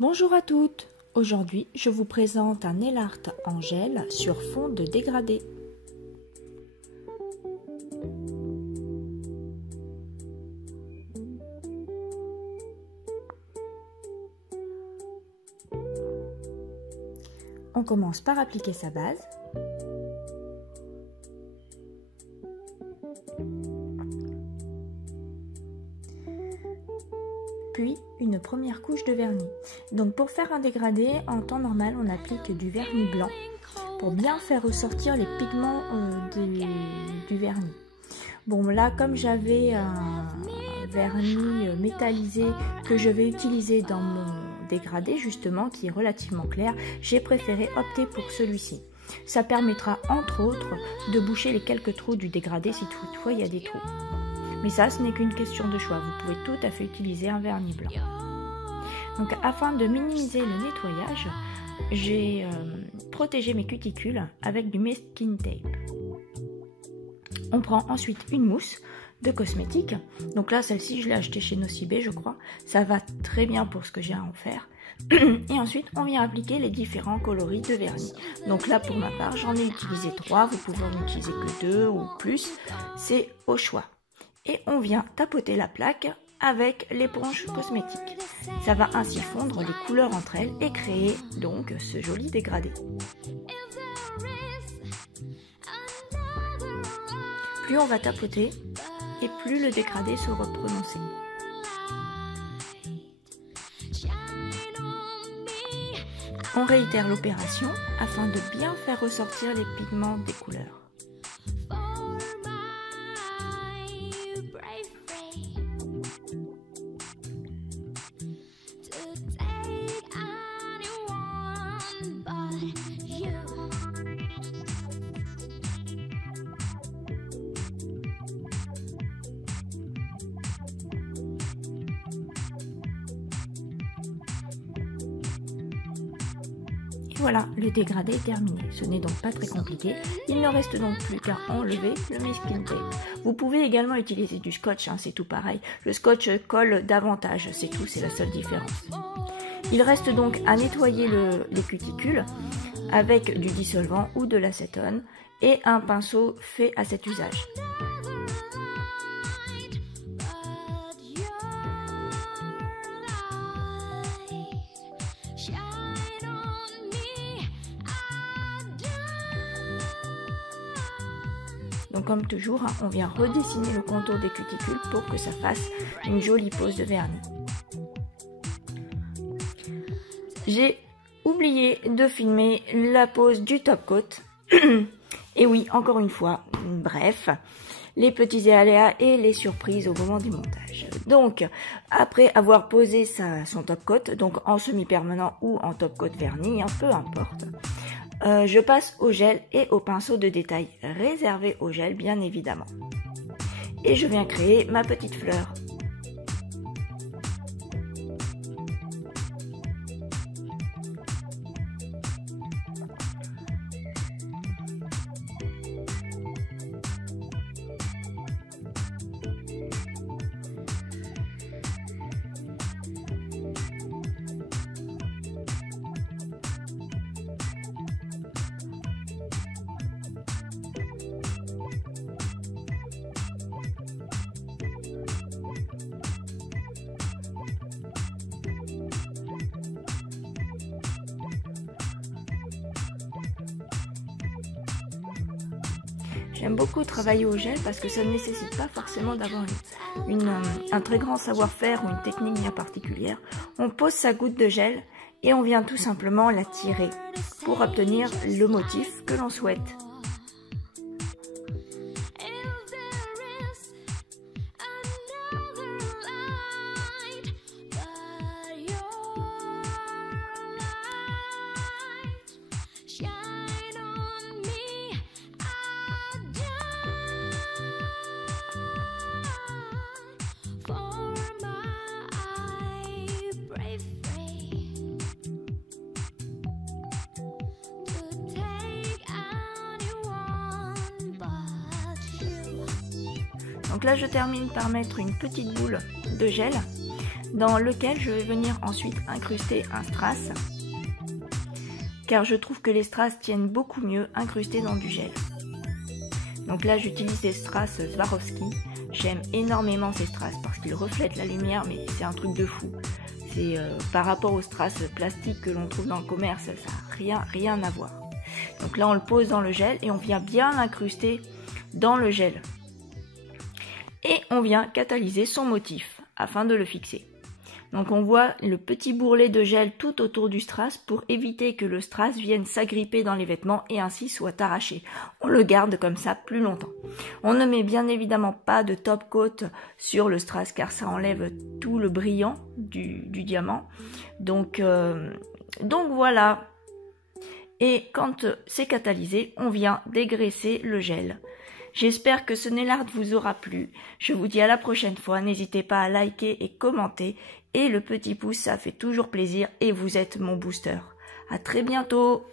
Bonjour à toutes. Aujourd'hui, je vous présente un nail art en gel sur fond de dégradé. On commence par appliquer sa base. Puis une première couche de vernis. Donc pour faire un dégradé, en temps normal, on applique du vernis blanc pour bien faire ressortir les pigments du vernis. Bon là, comme j'avais un vernis métallisé que je vais utiliser dans mon dégradé justement, qui est relativement clair, j'ai préféré opter pour celui-ci. Ça permettra entre autres de boucher les quelques trous du dégradé si toutefois il y a des trous. Mais ça, ce n'est qu'une question de choix. Vous pouvez tout à fait utiliser un vernis blanc. Donc, afin de minimiser le nettoyage, j'ai protégé mes cuticules avec du masking tape. On prend ensuite une mousse de cosmétique. Donc là, celle-ci, je l'ai achetée chez Nocibé, je crois. Ça va très bien pour ce que j'ai à en faire. Et ensuite, on vient appliquer les différents coloris de vernis. Donc là, pour ma part, j'en ai utilisé 3. Vous pouvez en utiliser que 2 ou plus. C'est au choix. Et on vient tapoter la plaque avec l'éponge cosmétique. Ça va ainsi fondre les couleurs entre elles et créer donc ce joli dégradé. Plus on va tapoter et plus le dégradé sera prononcé. On réitère l'opération afin de bien faire ressortir les pigments des couleurs. Voilà, le dégradé est terminé. Ce n'est donc pas très compliqué. Il ne reste donc plus qu'à enlever le masking tape. Vous pouvez également utiliser du scotch, hein, c'est tout pareil. Le scotch colle davantage, c'est tout, c'est la seule différence. Il reste donc à nettoyer les cuticules avec du dissolvant ou de l'acétone et un pinceau fait à cet usage. Donc comme toujours, on vient redessiner le contour des cuticules pour que ça fasse une jolie pose de vernis. J'ai oublié de filmer la pose du top coat. Et oui, encore une fois, bref, les petits aléas et les surprises au moment du montage. Donc, après avoir posé son top coat, donc en semi-permanent ou en top coat vernis, peu importe, je passe au gel et au pinceau de détail, réservé au gel bien évidemment. Et je viens créer ma petite fleur. J'aime beaucoup travailler au gel parce que ça ne nécessite pas forcément d'avoir un très grand savoir-faire ou une technique bien particulière. On pose sa goutte de gel et on vient tout simplement la tirer pour obtenir le motif que l'on souhaite. Donc là je termine par mettre une petite boule de gel dans lequel je vais venir ensuite incruster un strass, car je trouve que les strass tiennent beaucoup mieux incrustés dans du gel. Donc là j'utilise des strass Swarovski. J'aime énormément ces strass parce qu'ils reflètent la lumière, mais c'est un truc de fou. C'est par rapport aux strass plastiques que l'on trouve dans le commerce, ça n'a rien à voir. Donc là on le pose dans le gel et on vient bien l'incruster dans le gel. Et on vient catalyser son motif afin de le fixer. Donc on voit le petit bourrelet de gel tout autour du strass pour éviter que le strass vienne s'agripper dans les vêtements et ainsi soit arraché. On le garde comme ça plus longtemps. On ne met bien évidemment pas de top coat sur le strass car ça enlève tout le brillant du diamant. Donc voilà. Et quand c'est catalysé, on vient dégraisser le gel. J'espère que ce nail art vous aura plu. Je vous dis à la prochaine fois. N'hésitez pas à liker et commenter. Et le petit pouce, ça fait toujours plaisir et vous êtes mon booster. À très bientôt.